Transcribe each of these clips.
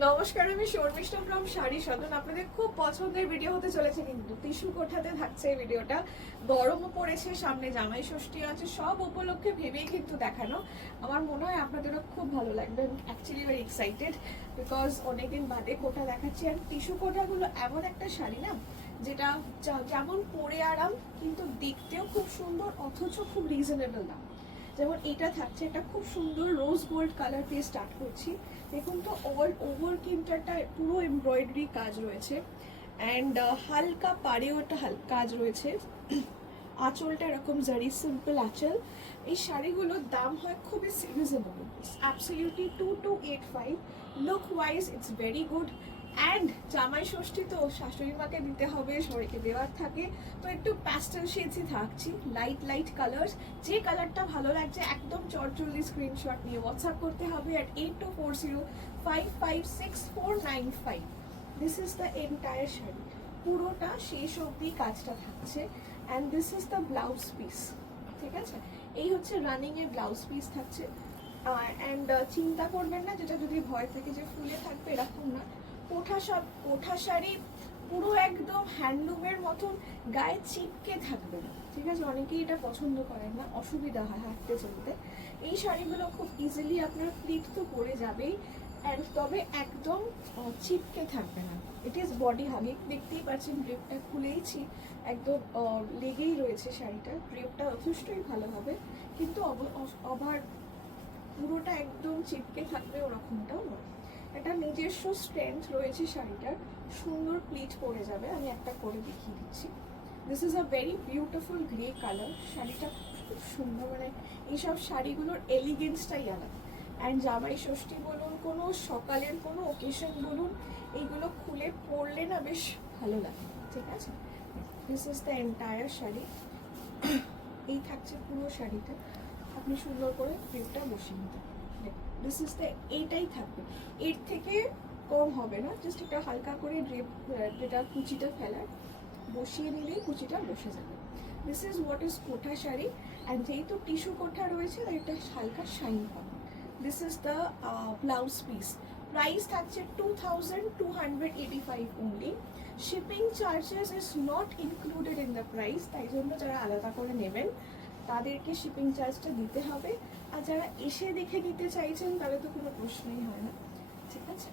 নমস্কার, আমি শর্মিষ্ঠা ফ্রম শাড়ি সদন। আপনাদের খুব পছন্দের ভিডিও হতে চলেছে, কিন্তু টিস্যু কোঠাতে থাকছে এই ভিডিওটা। গরমও পড়েছে, সামনে জামাই ষষ্ঠী আছে, সব উপলক্ষে ভেবেই কিন্তু দেখানো। আমার মনে হয় আপনাদেরও খুব ভালো লাগবে। অ্যাকচুয়ালি ভেরি এক্সাইটেড বিকজ অনেকদিন বাদে কোটা দেখাচ্ছি। আর টিস্যু কোটাগুলো এমন একটা শাড়ি না, যেটা যেমন পরে আরাম, কিন্তু দেখতেও খুব সুন্দর, অথচ খুব রিজনেবল দাম। যেমন এটা থাকছে, একটা খুব সুন্দর রোজ গোল্ড কালার দিয়ে স্টার্ট করছি। দেখুন তো, অল ওভার কিনটারটা পুরো এমব্রয়ডারি কাজ রয়েছে, অ্যান্ড হালকা পাড়েও একটা হালকা কাজ রয়েছে। আঁচলটা এরকম জারি সিম্পল আঁচল। এই শাড়িগুলোর দাম হয় খুবই reasonable, absolutely 2285। Look wise it's very good. And জামাই ষষ্ঠী তো শাশুড়ি মাকে দিতে হবে, সবাইকে দেওয়ার থাকে, তো একটু প্যাস্টেল শেডসই থাকছি, লাইট লাইট কালার্স। যে কালারটা ভালো লাগছে একদম চটজলদি স্ক্রিনশট নিয়ে হোয়াটসঅ্যাপ করতে হবে at 8240556495। This is the entire sari, পুরোটা শেষ অবধি কাজটা থাকছে। And this is the blouse piece, ঠিক আছে? এই হচ্ছে রানিং এর ব্লাউজ পিস থাকছে। অ্যান্ড চিন্তা করবেন না, যেটা যদি ভয় থাকে যে ফুলে থাকবে, এরকম না। কোঠা শাড়ি পুরো একদম হ্যান্ডলুমের মতন, গায়ে চিপকে থাকবে না, ঠিক আছে? অনেকেই এটা পছন্দ করেন না, অসুবিধা হয় হাঁটতে চলতে। এই শাড়িগুলো খুব ইজিলি আপনার প্লিট তো পরে যাবেই, তবে একদম চিপকে থাকবে না। ইট ইজ বডি হাগিং, দেখতেই পাচ্ছেন ড্রেপটা খুলেইছি, একদম লেগেই রয়েছে শাড়িটা। ড্রেপটা যথেষ্টই ভালো হবে, কিন্তু আবার পুরোটা একদম চিপকে থাকবে ওরকমটাও নয়। একটা নিজস্ব স্ট্রেংথ রয়েছে শাড়িটার, সুন্দর প্লিট পরে যাবে। আমি একটা করে দেখিয়ে দিচ্ছি। This is a very beautiful grey colour. শাড়িটা খুব সুন্দর, মানে এইসব শাড়িগুলোর এলিগেন্সটাই আলাদা। অ্যান্ড জামাই ষষ্ঠী বলুন, কোনো সকালের কোনো ওকেশন বলুন, এইগুলো খুলে পরলে না বেশ ভালো লাগে, ঠিক আছে? This is the entire sari. এই থাকছে পুরো শাড়িটা, আপনি সুন্দর করে ফ্লিপটা বসিয়ে নিতে। দিস ইজ দ্য, এইটাই থাকবে, এর থেকে কম হবে না। জাস্ট একটা হালকা করে ড্রেপ, যেটা কুচিটা ফেলার, বসিয়ে নিলেই কুচিটা বসে যাবে। দিস ইজ হোয়াট ইজ কোঠা শাড়ি। অ্যান্ড যেহেতু টিস্যু কোঠা রয়েছে, তাই এটা হালকা শাইন পাবে। This is the blouse piece. Price থাকছে 2285 only. Shipping charges is not included in the price, তাই জন্য যারা আলাদা করে নেবেন তাদেরকে শিপিং চার্জটা দিতে হবে। আর যারা এসে দেখে নিতে চাইছেন তাহলে তো কোনো প্রশ্নই হয় না, ঠিক আছে?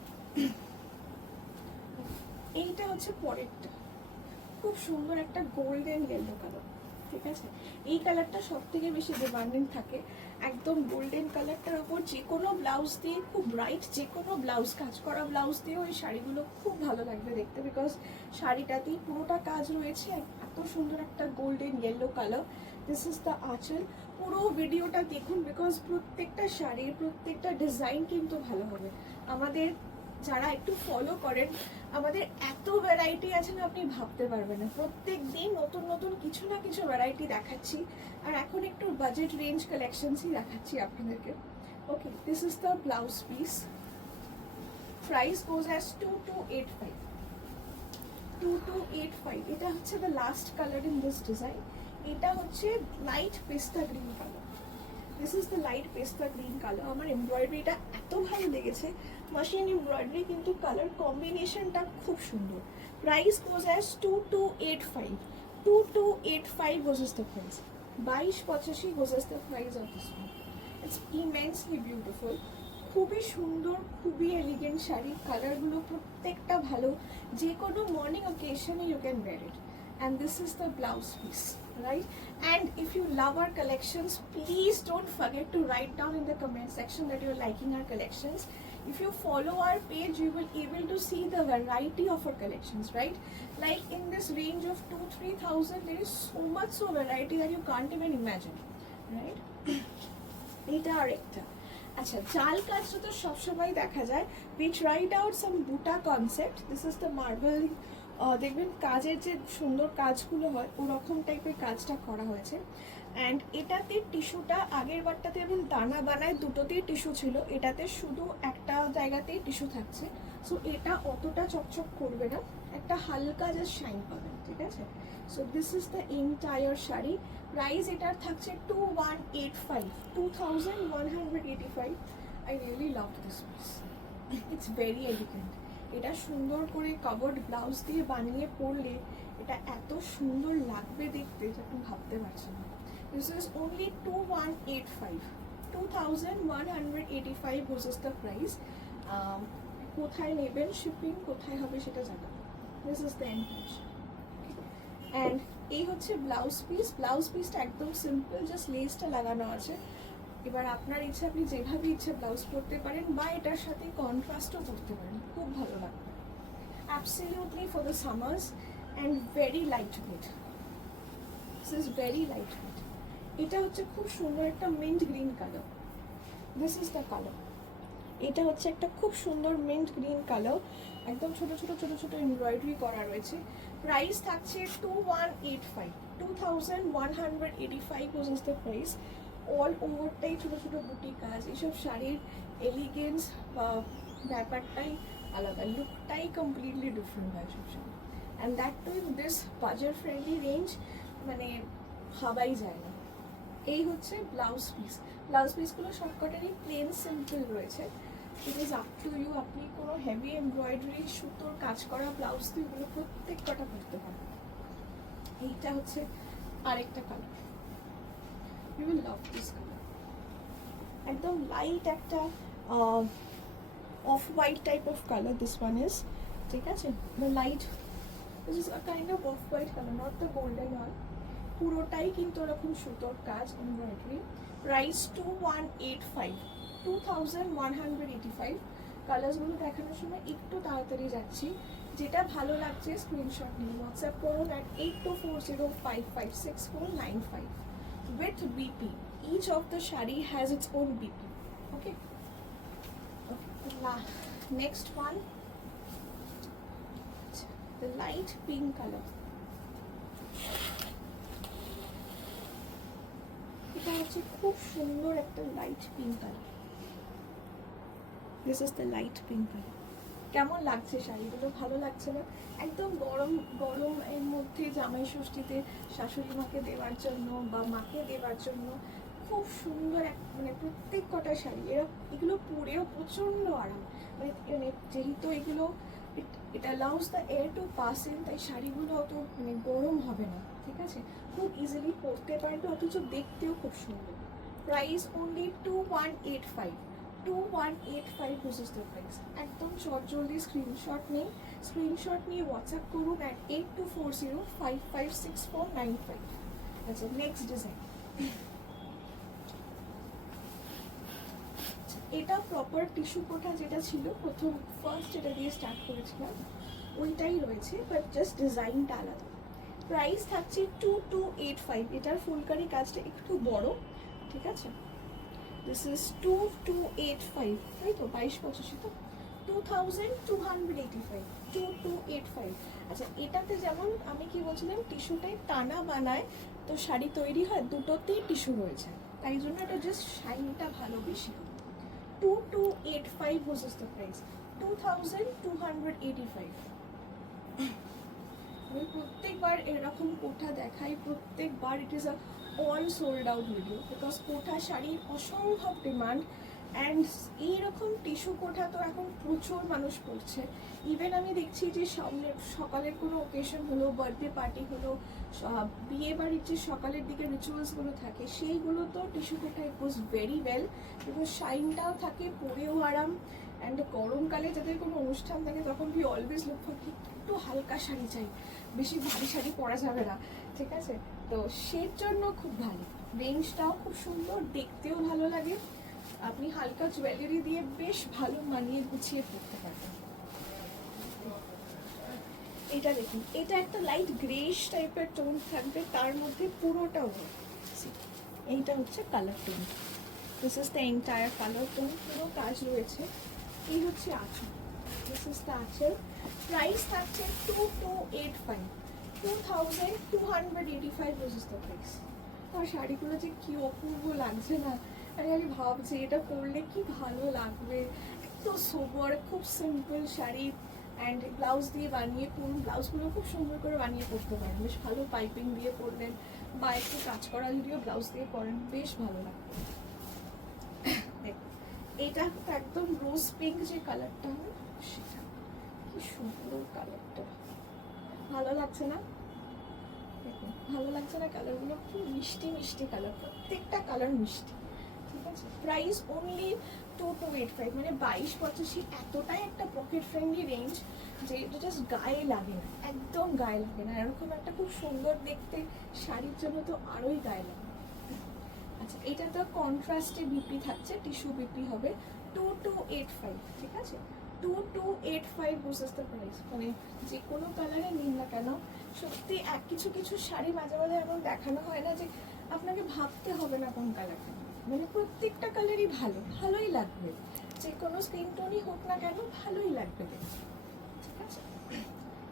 এইটা হচ্ছে পরেরটা, খুব সুন্দর একটা গোল্ডেন ইয়েলো কালার, ঠিক আছে? এই কালারটা সব থেকে বেশি ডিমান্ডিং থাকে। একদম গোল্ডেন কালারটার ওপর যে কোনো ব্লাউজ দিয়ে, খুব ব্রাইট যে কোনো ব্লাউজ, কাজ করা ব্লাউজ দিয়েও এই শাড়িগুলো খুব ভালো লাগবে দেখতে, বিকজ শাড়িটাতেই পুরোটা কাজ রয়েছে। এত সুন্দর একটা golden yellow colour. This is the আঁচল। পুরো ভিডিওটা দেখুন, বিকজ প্রত্যেকটা শাড়ির প্রত্যেকটা ডিজাইন কিন্তু ভালো হবে। আমাদের যারা একটু ফলো করেন, আমাদের এত ভ্যারাইটি আছে না, আপনি ভাবতে পারবেন না। প্রত্যেক দিন নতুন নতুন কিছু না কিছু ভ্যারাইটি দেখাচ্ছি, আর এখন একটু বাজেট রেঞ্জ কালেকশনসই দেখাচ্ছি আপনাদেরকে। Okay, this is the blouse piece. Price goes as 2285। 2285। এটা হচ্ছে the last colour in this design. এটা হচ্ছে light pista green colour. This is the light pista green colour. আমার এমব্রয়ডারিটা এত ভালো লেগেছে, মাশিন এমব্রয়ডারি, কিন্তু কালার কম্বিনেশনটা খুব সুন্দর। Price goes as 2285। 2285 goes as the price. 2285 goes as the price of this one. It's immensely beautiful. খুবই সুন্দর, খুবই এলিগেন্ট শাড়ি। কালারগুলো প্রত্যেকটা ভালো, যে কোনো মর্নিং ওকেশনে you can wear it. And this is the blouse piece, right? And if you love our collections, please don't forget to write down in the comment section that you're liking our collections. If you follow our page, you will able to see the variety of our collections, right? Like in this range of 2-3,000, there is so much variety that you can't even imagine, right? এটা আরেকটা। আচ্ছা, জাল কাজটা তো সবসময় দেখা যায়। We tried out some বুটা concept. This is the marble, দেখবেন কাজের যে সুন্দর কাজগুলো হয় ওরকম টাইপের কাজটা করা হয়েছে। অ্যান্ড এটাতে টিস্যুটা, আগের বারটাতে এবং দানা বানায় দুটোতেই টিস্যু ছিল, এটাতে শুধু একটা জায়গাতেই টিস্যু থাকছে। সো এটা অতটা চকচক করবে না, একটা হালকা জাস্ট শাইন পাবেন, ঠিক আছে? So this is the entire sari. Price এটার থাকছে 2185, 2185। I really love this piece. It's very elegant. এটা সুন্দর করে কভার্ড ব্লাউজ দিয়ে বানিয়ে পরলে এটা এত সুন্দর লাগবে দেখতে যে আপনি ভাবতে পারছেন না। This is only 2185, 2185 was is the price. কোথায় নেবেন, শিপিং কোথায় হবে সেটা জানাবেন। This is the entire and এই হচ্ছে ব্লাউজ পিস। ব্লাউজ পিসটা একদম সিম্পল, জাস্ট লেসটা লাগানো আছে। এবার আপনার ইচ্ছা, আপনি যেভাবে ইচ্ছা ব্লাউজ পরতে পারেন বা এটার সাথে কন্ট্রাস্টও করতে পারেন, খুব ভালো লাগবে। Absolutely for the summers and very light weight. This is very light weight. এটা হচ্ছে খুব সুন্দর একটা mint green colour. This is the colour. এটা হচ্ছে একটা খুব সুন্দর মিন্ট গ্রিন কালার, একদম ছোট ছোট ছোট ছোট এমব্রয়ডারি করা রয়েছে। প্রাইস থাকছে 2185, 2185 was is the price. All ওভারটাই ছোট ছোট বুটি কাজ। এইসব শাড়ির এলিগেন্স বা ব্যাপারটাই আলাদা, লুকটাই কমপ্লিটলি ডিফারেন্ট হয় সব সময়। And that too in this বাজার ফ্রেন্ডলি রেঞ্জ, মানে ভাবাই যায় না। এই হচ্ছে ব্লাউজ পিস। ব্লাউজ পিসগুলো সবকটারই প্লেন সিম্পল রয়েছে। It is up to you, আপনি কোনো হেভি এমব্রয়ডারি সুতোর কাজ করা ব্লাউজ তো এগুলো প্রত্যেক কটা করতে পারেন। এইটা হচ্ছে আরেকটা colour, you will love this colour. একদম লাইট একটা off white type of colour this one is, ঠিক আছে? The light, this is a kind of white colour, not the golden one. পুরোটাই কিন্তু ওরকম সুতোর কাজ, এমব্রয়ডারি। প্রাইস 2185, 2185। কালার্সগুলো দেখানোর সময় একটু তাড়াতাড়ি যাচ্ছি। যেটা ভালো লাগছে স্ক্রিনশট নিয়ে হোয়াটসঅ্যাপ করুন at 8240556495 with BP. Each of the shari has its own BP. Okay. Next one, the light pink color. এটা হচ্ছে খুব সুন্দর একটা light pink colour. This is the light pink colour. কেমন লাগছে শাড়িগুলো? ভালো লাগছে না? একদম গরম গরম এর মধ্যে জামাই ষষ্ঠীতে শাশুড়ি মাকে দেওয়ার জন্য বা মাকে দেওয়ার জন্য খুব সুন্দর এক, মানে প্রত্যেক কটা শাড়ি এগুলো পরেও প্রচণ্ড আরাম। মানে যেহেতু এগুলো it allows the air to pass in, তাই শাড়িগুলো অত মানে গরম হবে না, ঠিক আছে? খুব ইজিলি পরতে পারবে, অথচ দেখতেও খুব সুন্দর। Price only 2185, 2185 this is the price. একদম চটজলদি স্ক্রিনশট নিয়ে হোয়াটসঅ্যাপ করুন at 8240556495। আচ্ছা, নেক্সট ডিজাইন। এটা প্রপার টিস্যু কোটা যেটা ছিল প্রথম ফার্স্ট যেটা দিয়ে স্টার্ট করেছিলাম ওইটাই রয়েছে, বাট জাস্ট ডিজাইনটা আলাদা। প্রাইস থাকছে 2285। এটার ফুলকারি কাজটা একটু বড়, ঠিক আছে? দিস ইজ 2285, তাই তো? 2285 তো 2285, 2285। আচ্ছা, এটাতে যেমন আমি কি বলছিলাম, টিস্যুটাই টানা বানায় তো শাড়ি তৈরি হয়, দুটোতেই টিস্যু রয়েছে, তাই জন্য এটা জাস্ট শাইনটা ভালো বেশি। 2285 was the price, 2285। আমি প্রত্যেকবার এরকম কোঠা দেখাই, প্রত্যেকবার it is a all sold out video, because কোঠা শাড়ির অসম্ভব ডিমান্ড। অ্যান্ড এইরকম টিস্যু কোঠা তো এখন প্রচুর মানুষ পরছে। ইভেন আমি দেখছি যে সকালের কোনো ওকেশন হলো, বার্থডে পার্টি হলো, বিয়ে বাড়ির যে সকালের দিকে রিচুয়ালসগুলো থাকে সেইগুলো তো টিস্যু কোঠা ইট ওয়াজ ভেরি ওয়েল, বিকজ শাইনটাও থাকে, পরেও আরাম। অ্যান্ড গরমকালে যাদের কোনো অনুষ্ঠান থাকে তখন কি অলওয়েজ লুক ফর একটু হালকা শাড়ি চাই, বেশি ভারী শাড়ি পরা যাবে না, ঠিক আছে? তো সেই জন্য খুব ভালো, রেঞ্জটাও খুব সুন্দর, দেখতেও ভালো লাগে। আপনি হালকা জুয়েলারি দিয়ে বেশ ভালো মানিয়ে গুছিয়ে পরতে পারবেন। এটা দেখুন, এটা একটা লাইট গ্রেশ টাইপের টোন থাকবে, তার মধ্যে পুরোটা ওয়ার্ক। এইটা হচ্ছে colour tone, this is the entire colour tone, পুরো কাজ রয়েছে। এই হচ্ছে আঁচল, দিস ইজ দ্য আঁচল। প্রাইস থাকছে 2285, 2285 দিস ইজ দ্য প্রাইস। আর শাড়িগুলো যে কি অপূর্ব লাগছে না, আমি ভাবছি এটা পরলে কি ভালো লাগবে। একটু সোবর, খুব সিম্পল শাড়ি, অ্যান্ড ব্লাউজ দিয়ে বানিয়ে পরুন, ব্লাউজগুলো খুব সুন্দর করে বানিয়ে পরতে পারেন, বেশ ভালো পাইপিং দিয়ে পরলেন বা একটু কাজ করা যদিও ব্লাউজ দিয়ে পরেন, বেশ ভালো লাগবে। দেখুন, এটা একদম রোজ পিঙ্ক যে কালারটা হয় সেটা, কি সুন্দর কালারটা, ভালো লাগছে না? দেখুন ভালো লাগছে না কালারগুলো? খুব মিষ্টি মিষ্টি কালার, প্রত্যেকটা কালার মিষ্টি। ঠিক আছে, প্রাইস অনলি 2285, মানে 2285, এতটাই একটা পকেট ফ্রেন্ডলি রেঞ্জ যে এটা জাস্ট গায়ে লাগে না, একদম গায়ে লাগে না। এরকম একটা খুব সুন্দর দেখতে শাড়ির জন্য তো আরোই গায়ে লাগে। আচ্ছা, এটা তো কন্ট্রাস্টে বিপি থাকছে, টিস্যু বিপি হবে 2285, ঠিক আছে? 2285 বুঝেস দ্য প্রাইস, মানে যে কোনো কালারে নিন না কেন, সত্যি কিছু কিছু শাড়ি মাঝে মাঝে এমন দেখানো হয় না যে আপনাকে ভাবতে হবে না কোন কালারটা, মানে প্রত্যেকটা কালারই ভালোই লাগবে, যে কোনো স্কিন টোনই হোক না কেন ভালোই লাগবে দেখতে। ঠিক আছে,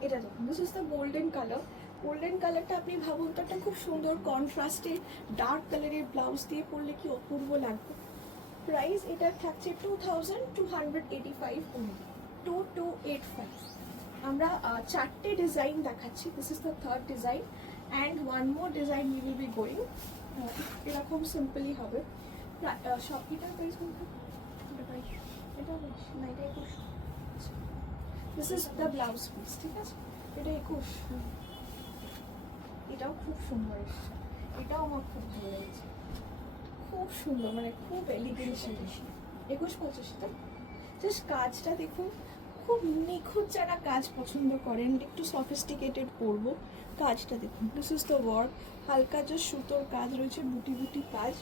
এটা দেখুন, this is the golden colour. Golden কালারটা আপনি ভাবুন তো, একটা খুব সুন্দর কন্ট্রাস্টে ডার্ক কালারের ব্লাউজ দিয়ে পরলে কি অপূর্ব লাগবে। প্রাইস এটা থাকছে 2285 only, 2285। আমরা চারটে ডিজাইন দেখাচ্ছি, this is the third design and one more design we will be going. এরকম সিম্পলি হবে। সব এটার প্রাইস বলতে এটা না, এটা 21। This is the blouse piece, ঠিক আছে? এটা 21। এটাও খুব সুন্দর এসছে, এটাও আমার খুব ভালো লেগেছে, খুব সুন্দর, মানে খুব এলিগেন্ট শাড়ি। 21-25, জাস্ট কাজটা দেখুন, খুব নিখুঁত। যারা কাজ পছন্দ করেন, একটু সফিস্টিকেটেড পরবো, কাজটা দেখুন, দিস ইজ দ্য ওয়ার্ক। হালকা যে সুতোর কাজ রয়েছে, বুটি বুটি কাজ।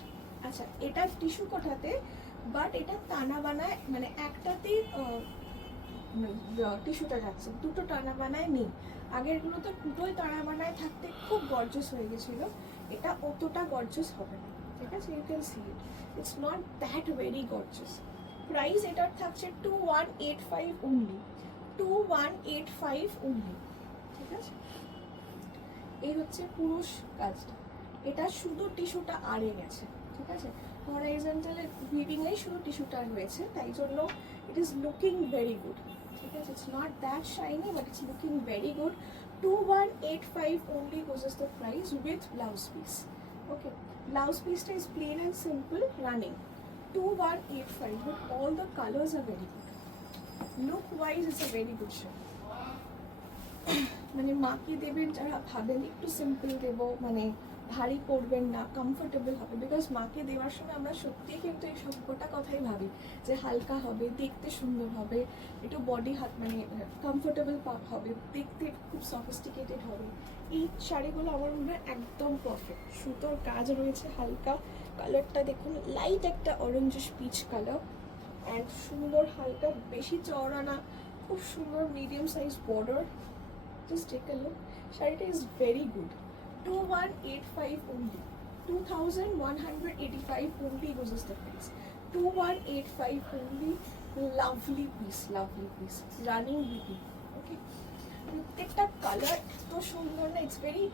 আচ্ছা, এটা টিস্যু কোঠাতে, বাট এটা টানা বানায়, মানে একটাতেই টিস্যুটা যাচ্ছে, দুটো টানা বানায় নেই। আগেরগুলো তো দুটোই টানা বানায় থাকতে খুব গর্জাস হয়ে গেছিল, এটা অতটা গর্জাস হবে না। ঠিক আছে, you can see it, it's not that very gorgeous. Price এটার থাকছে 2185 অনলি, 2185 অনলি। ঠিক আছে, এই হচ্ছে পুরুষ কাজটা। এটা শুধু টিস্যুটা আড়ে গেছে, ঠিক আছে? হরাইজন্টাল উইভিংয়েই শুধু টিস্যুটা রয়েছে, তাই জন্য it is looking very good. ঠিক আছে, it's not that shiny, but it's looking very good. 2185 only goes as the price with blouse piece. Okay, blouse piece is plain and simple running. 2185, but all the colors are very good. Look wise, it's a very good shade. মানে মাকে দেবেন যারা ভাবেন একটু simple দেবো, মানে ভারী পরবেন না, কমফোর্টেবল হবে, বিকজ মাকে দেওয়ার সময় আমরা সত্যিই কিন্তু এই সবকটা কথাই ভাবি যে হালকা হবে, দেখতে সুন্দর হবে, একটু বডি হাত মানে কমফোর্টেবল হবে, দেখতে খুব সফিস্টিকেটেড হবে। এই শাড়িগুলো আমার মনে হয় একদম পারফেক্ট। সুতোর কাজ রয়েছে হালকা, কালারটা দেখুন লাইট একটা অরেঞ্জিশ পিচ কালার, অ্যান্ড সুন্দর হালকা, বেশি চওড়া না, খুব সুন্দর medium size border. Just take a look. Sharita is very good. 2185 only. 2185 only goes as the price. 2185 only. Lovely piece, lovely piece. Running with it. Okay. প্রত্যেকটা colour এত সুন্দর না, ইটস ভেরি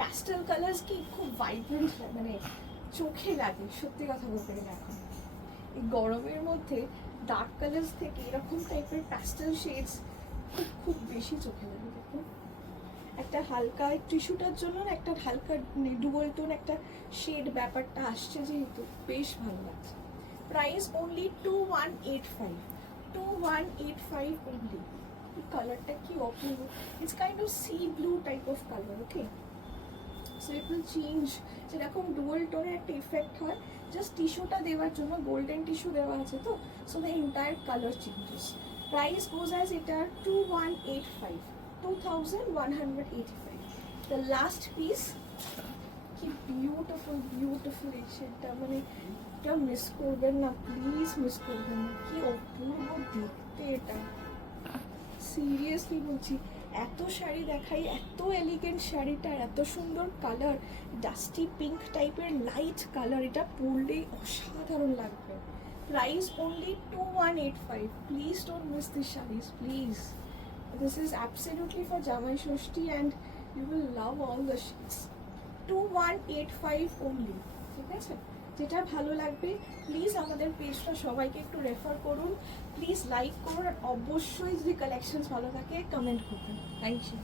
প্যাস্টেল কালার্স, কি খুব vibrant, মানে চোখে লাগে সত্যি কথা বলতে গেলে। এখন এই গরমের মধ্যে ডার্ক কালার্স থেকে এরকম টাইপের প্যাস্টেল শেডস খুব বেশি চোখে লাগে। দেখুন, একটা হালকা টিস্যুটার জন্য একটা হালকা ডুয়াল টোন একটা শেড ব্যাপারটা আসছে, যেহেতু বেশ ভালো লাগছে। Price only 2185, 2185 only. এই কালারটা কি অপূর্ব, it's kind of sea blue type of colour. Okay, so it will change, যেরকম ডুয়াল টোনের একটা ইফেক্ট হয়, জাস্ট টিস্যুটা দেওয়ার জন্য গোল্ডেন টিস্যু দেওয়া আছে তো, so the entire colour changes. Price goes as এটার 2185, 2185। দ্য লাস্ট পিস, কি বিউটিফুল বিউটিফুল এই শেডটা, মানে এটা মিস করবেন না, প্লিজ মিস করবেন না, কি অপূর্ব দেখতে এটা, সিরিয়াসলি বলছি। এত শাড়ি দেখাই, এত এলিগেন্ট শাড়িটার এত সুন্দর কালার, ডাস্টি পিঙ্ক টাইপের লাইট কালার, এটা পরলেই অসাধারণ লাগবে। Price only 2185, please don't miss this saris, please. This is absolutely for Jamai Shoshti and you will love all the shades. 2185 only. ঠিক আছে, যেটা ভালো লাগবে প্লিজ আমাদের পেজটা সবাইকে একটু রেফার করুন, প্লিজ লাইক করুন, আর অবশ্যই যদি কালেকশনস ভালো থাকে কমেন্ট করবেন। Thank you.